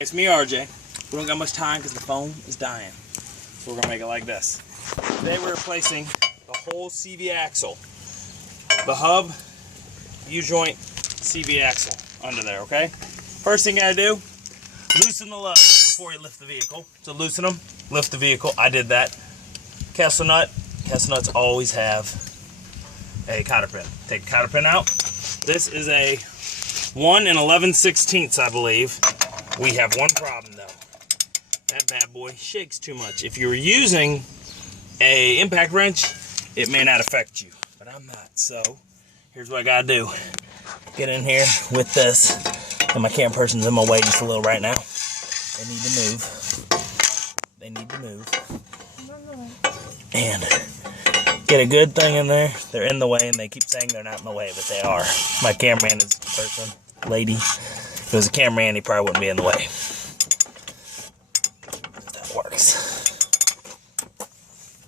It's me, RJ. We don't got much time because the phone is dying. So we're going to make it like this. Today we're replacing the whole CV axle. The hub, U-joint, CV axle under there, okay? First thing you gotta do, loosen the lugs before you lift the vehicle. So loosen them, lift the vehicle. I did that. Kessel's nuts always have a cotter pin. Take the cotter pin out. This is a 1 11/16, I believe. We have one problem though. That bad boy shakes too much. If you're using a impact wrench, it may not affect you, but I'm not. So here's what I gotta do. Get in here with this, and my camera person's in my way just a little right now. They need to move. They need to move. And get a good thing in there. They're in the way, and they keep saying they're not in the way, but they are. My cameraman is the person, lady. If it was a cameraman, he probably wouldn't be in the way. That works.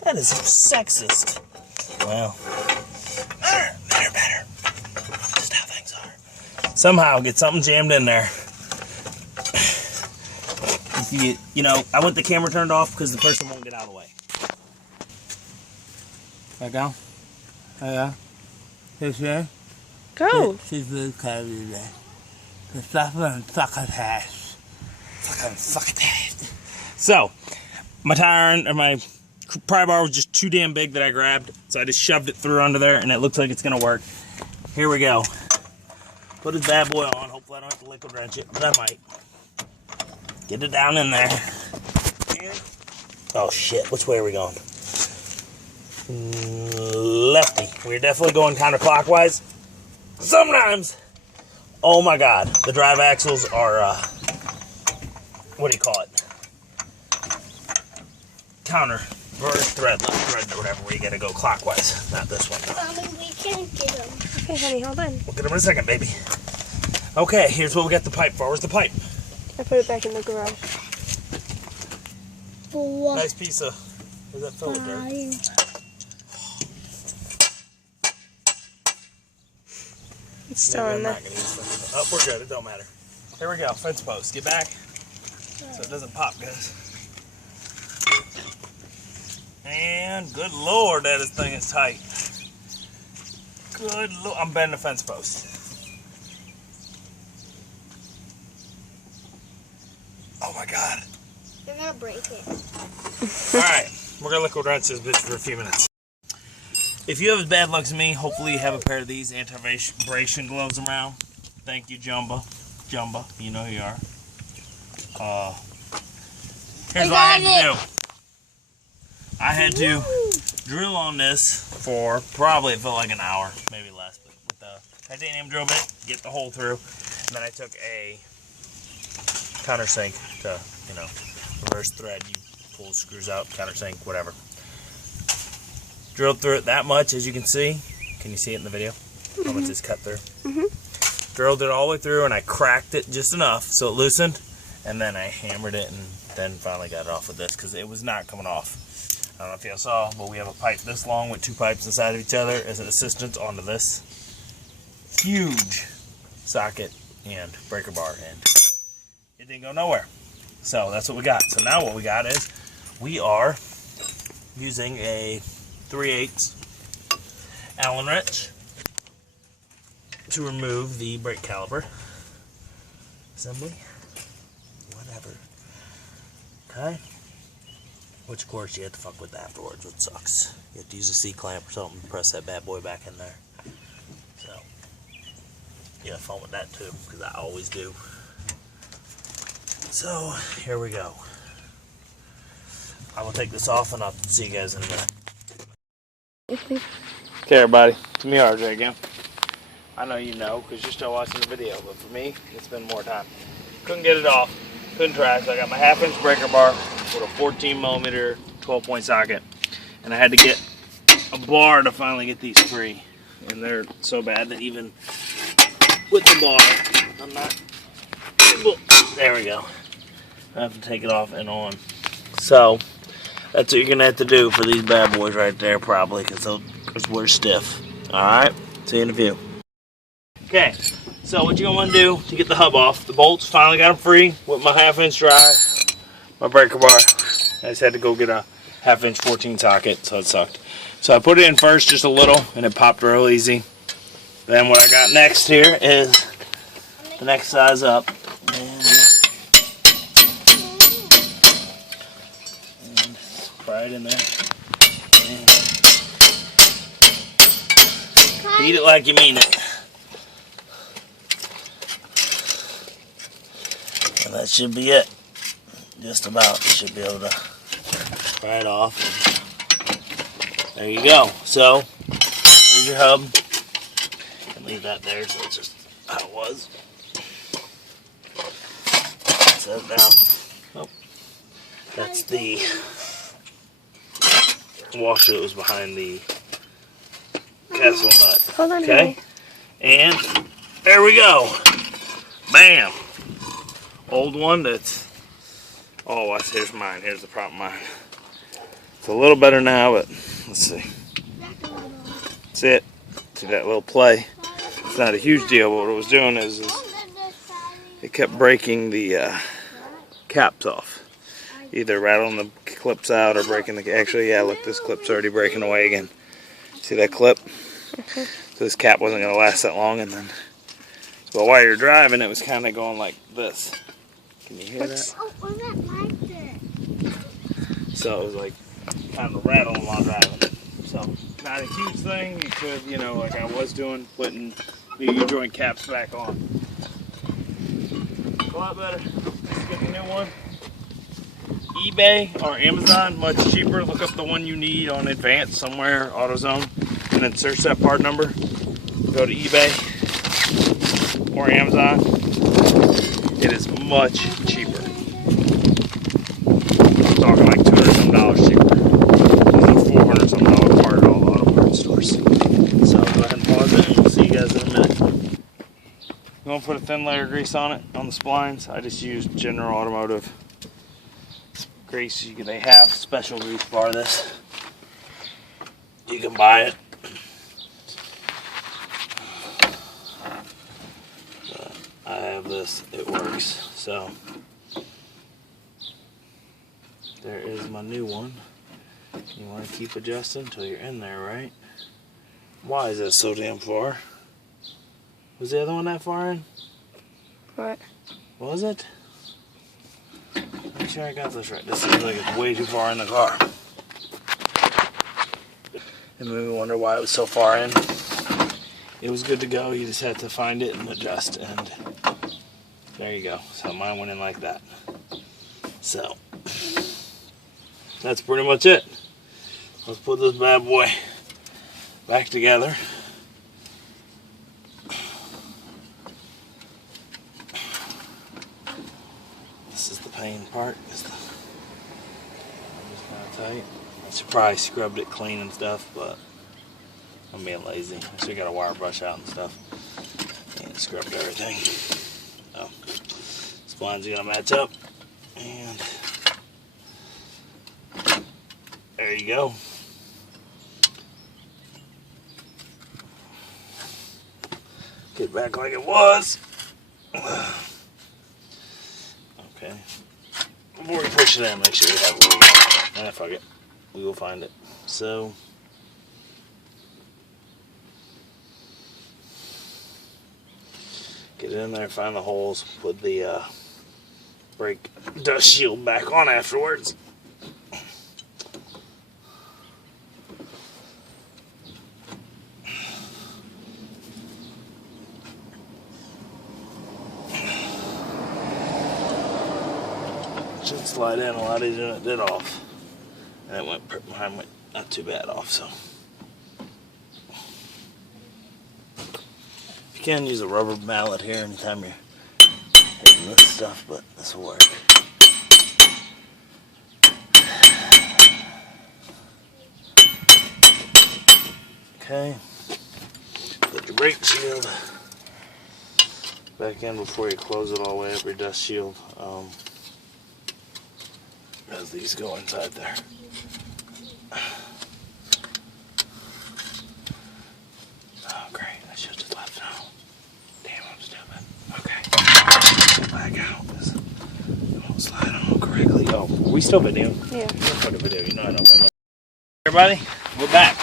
That is sexist. Well, better. Just how things are. Somehow get something jammed in there. You know, I want the camera turned off because the person won't get out of the way. Back down. Yeah. Here she is. Go. She's really kind of today. The stuff and fucking hash. Fucking hash. So, my tire or my pry bar was just too damn big that I grabbed, so I just shoved it through under there, and it looks like it's gonna work. Here we go. Put this bad boy on. Hopefully I don't have to liquid wrench it, but I might. Get it down in there. Oh shit, which way are we going? Lefty. We're definitely going counterclockwise. Sometimes. Oh my god, the drive axles are, what do you call it? Counter. Reverse thread, left thread, or whatever, where you gotta go clockwise. Not this one. Mommy, we can't get them. Okay, honey, hold on. We'll get them in a second, baby. Okay, here's what we got the pipe for. Where's the pipe? I put it back in the garage. What? Nice piece of, where's that filled with dirt? It's still in there. Oh, we're good, it don't matter. Here we go, fence post. Get back so it doesn't pop, guys. And good lord, that thing is tight. Good lord, I'm bending the fence post. Oh my god. You're gonna break it. Alright, we're gonna liquid wrench this bitch for a few minutes. If you have as bad luck as me, hopefully you have a pair of these anti-vibration gloves around. Thank you, Jumba. Jumba, you know who you are. Here's what I had to do. I had to drill on this for probably, it felt like an hour, maybe less, but with the titanium drill bit, get the hole through. And then I took a countersink to, you know, reverse thread. You pull the screws out, countersink, whatever. Drilled through it that much, as you can see. Can you see it in the video? How much it's cut through? Drilled it all the way through, and I cracked it just enough so it loosened. And then I hammered it, and then finally got it off with this because it was not coming off. I don't know if y'all saw, but we have a pipe this long with two pipes inside of each other as an assistance onto this huge socket and breaker bar, and it didn't go nowhere. So that's what we got. So now what we got is we are using a 3/8 Allen wrench to remove the brake caliper assembly. Whatever. Okay. Which, of course, you have to fuck with afterwards, which sucks. You have to use a C-clamp or something to press that bad boy back in there. So, you have fun with that, too, because I always do. So, here we go. I will take this off, and I'll see you guys in a minute. Okay, everybody. It's me, RJ, again. I know you know, because you're still watching the video, but for me, it's been more time. Couldn't get it off. Couldn't try, so I got my 1/2-inch breaker bar with a 14mm 12-point socket, and I had to get a bar to finally get these free, and they're so bad that even with the bar, I'm not able. There we go. I have to take it off and on. So that's what you're gonna have to do for these bad boys right there, probably, because we're stiff. All right, see you in a few. Okay, So what you're going to want to do to get the hub off, the bolts, finally got them free with my 1/2-inch drive, my breaker bar. I just had to go get a 1/2-inch 14 socket, so it sucked. So I put it in first just a little, and it popped real easy. Then what I got next here is the next size up. And pry it in there. And beat it like you mean it. And that should be it. Just about. You should be able to pry it off. There you go. So, there's your hub. And leave that there so it's just how it was. Set it down. Oh, that's the washer that was behind the castle nut. Hold on. Okay? And there we go. Bam! Old one that's, oh, here's mine. Here's the prop mine. It's a little better now, but let's see. That's it. See that little play? It's not a huge deal, but what it was doing is it kept breaking the caps off. Either rattling the clips out or breaking the, actually, yeah, look, this clip's already breaking away again. See that clip? So this cap wasn't going to last that long, and then, but while you're driving, it was kind of going like this. Can you hear that? Oh, was that like this? So it was like kind of rattling while driving. So not a huge thing. You could, you know, like I was doing, putting your joint caps back on. A lot better. Let's get the new one. eBay or Amazon, much cheaper. Look up the one you need on Advance somewhere, AutoZone, and then search that part number. Go to eBay or Amazon. It is much cheaper. I'm talking like $200 some cheaper. It's a $400 some part at all the auto parts stores. So go ahead and pause it, and we'll see you guys in a minute. I'm going to put a thin layer of grease on it, on the splines. I just use General Automotive grease. They have special grease for this. You can buy it. But I have this. It works. So there is my new one. You want to keep adjusting until you're in there, right? Why is that so damn far? Was the other one that far in? What? Was it? Make sure I got this right. This seems like it's way too far in the car. And maybe wonder why it was so far in. It was good to go. You just had to find it and adjust. And there you go. So mine went in like that. So that's pretty much it. Let's put this bad boy back together. Pain part is just kind of tight. I should probably scrubbed it clean and stuff, but I'm being lazy. I should got a wire brush out and stuff and scrubbed everything. So splines are gonna match up, and there you go. Get back like it was. Okay. Before we push it in, make sure we have it. Nah, fuck it. We will find it. So, get it in there, find the holes, put the brake dust shield back on afterwards. Should slide in a lot easier than it did off. And it went, mine went not too bad off, so. You can use a rubber mallet here anytime you're hitting this stuff, but this will work. Okay. Put your brake shield back in before you close it all the way up, your dust shield. As these go inside there. Oh great, I should have just left now. Damn, I'm stupid. back out. It won't slide on correctly. Oh, are we still videoing? Yeah. For the video, you know I don't got much. Everybody, we're back.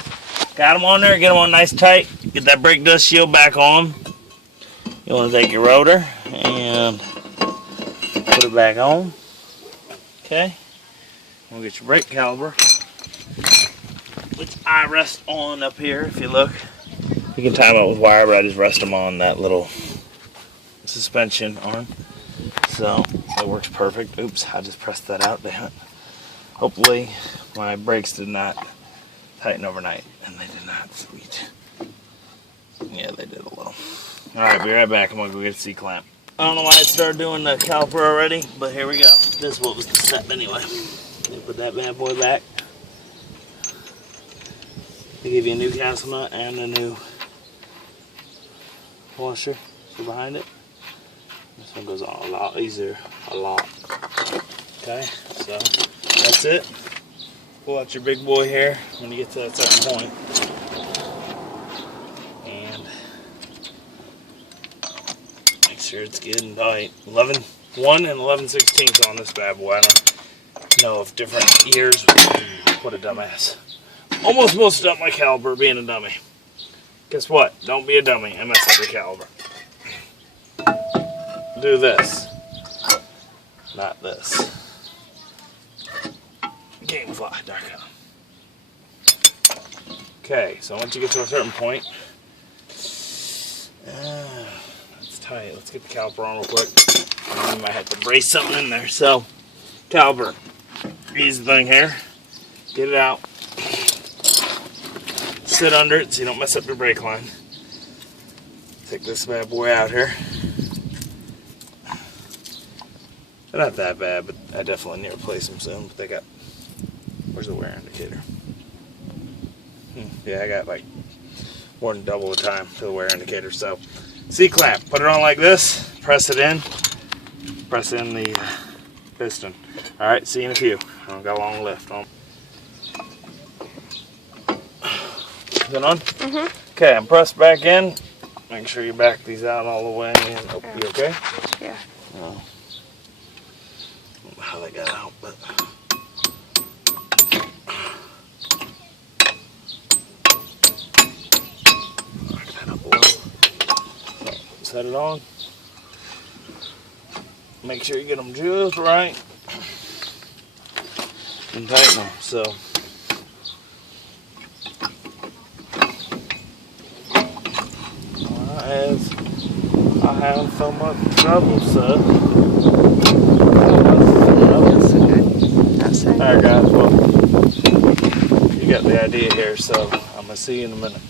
Got them on there, get them on nice tight. Get that brake dust shield back on. You want to take your rotor and put it back on. Okay. We'll get your brake caliper, which I rest on up here. If you look, you can time it with wire, but I just rest them on that little suspension arm. So it works perfect. Oops, I just pressed that out. Damn it. Hopefully my brakes did not tighten overnight, and they did not. Sweet. Yeah, they did a little. Alright, be right back. I'm gonna go get a C-clamp. I don't know why I started doing the caliper already, but here we go. This is what was the step anyway. Put that bad boy back. They give you a new castle nut and a new washer for behind it. This one goes on a lot easier, a lot. Okay, so that's it. Pull out your big boy here when you get to that certain point. And make sure it's good and tight. 1 and 11/16 on this bad boy. I don't know if different years. What a dumbass. Almost messed up my caliper being a dummy. Guess what? Don't be a dummy and mess up your caliper. Do this. Not this. Gamefly, dark out. Okay, so once you get to a certain point, it's tight. Let's get the caliper on real quick. I might have to brace something in there. So, caliper. Easy thing here. Get it out. Sit under it so you don't mess up your brake line. Take this bad boy out here. They're not that bad, but I definitely need to replace them soon. But they got, where's the wear indicator? Yeah, I got like more than double the time to the wear indicator. So, C-clamp, put it on like this, press it in, press in the piston. Alright, see you in a few. I don't got a long lift on. Is it on? Mm-hmm. Okay, I'm pressed back in. Make sure you back these out all the way. And hope you okay? Yeah. I don't know how they got out, but knock that up a little. Set it on. Make sure you get them just right and tighten them. So I have so much trouble, sir. That's okay. That's it. Alright guys, well, you got the idea here, so I'm going to see you in a minute.